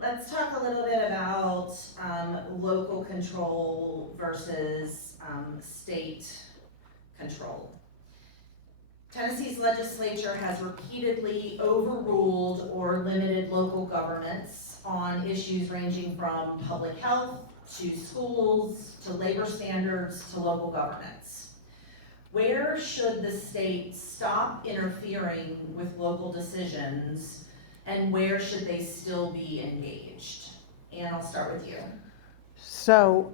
Let's talk a little bit about local control versus state control. Tennessee's legislature has repeatedly overruled or limited local governments on issues ranging from public health to schools to labor standards to local governance. Where should the state stop interfering with local decisions, and where should they still be engaged? Anne, I'll start with you. So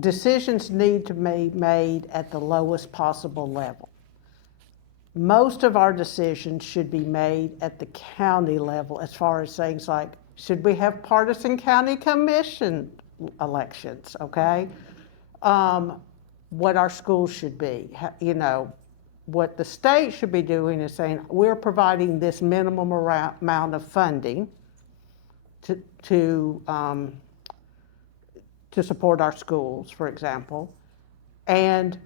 decisions need to be made at the lowest possible level. Most of our decisions should be made at the county level as far as things like, should we have partisan county commission elections, okay? What our schools should be, you know, what the state should be doing is saying, we're providing this minimum amount of funding to support our schools, for example. And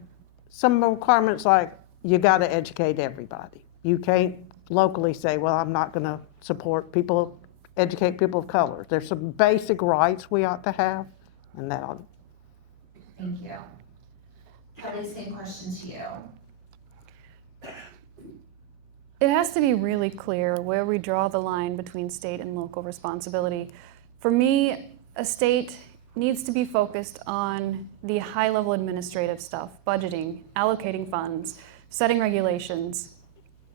some requirements like, you gotta educate everybody. You can't locally say, well, I'm not gonna support people, educate people of color. There's some basic rights we ought to have, and that ought. Thank you. Kelly, same question to you. It has to be really clear where we draw the line between state and local responsibility. For me, a state needs to be focused on the high-level administrative stuff, budgeting, allocating funds, setting regulations,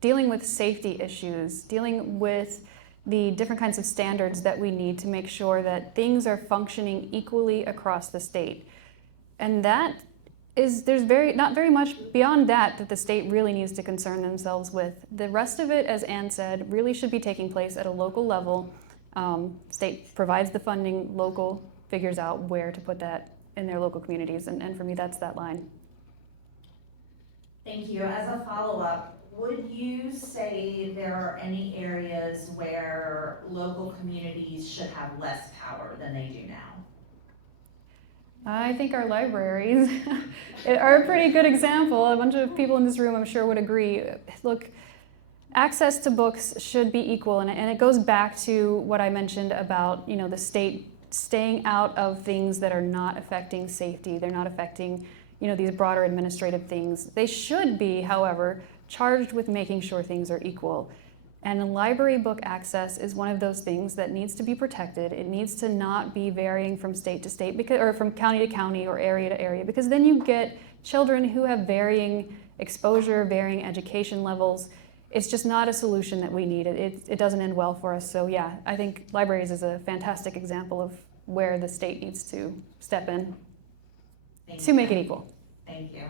dealing with safety issues, dealing with the different kinds of standards that we need to make sure that things are functioning equally across the state. And that is, there's not very much beyond that the state really needs to concern themselves with. The rest of it, as Anne said, really should be taking place at a local level. State provides the funding, local figures out where to put that in their local communities, and for me, that's that line. Thank you. As a follow-up, would you say there are any areas where local communities should have less power than they do now? I think our libraries are a pretty good example. A bunch of people in this room, I'm sure, would agree. Look, access to books should be equal, and it goes back to what I mentioned about, you know, the state staying out of things that are not affecting safety. They're not affecting, you know, these broader administrative things. They should be, however, charged with making sure things are equal. And library book access is one of those things that needs to be protected. It needs to not be varying from state to state, or from county to county or area to area, because then you get children who have varying exposure, varying education levels. It's just not a solution that we need. It doesn't end well for us. So yeah, I think libraries is a fantastic example of where the state needs to step in to make it equal. Thank you.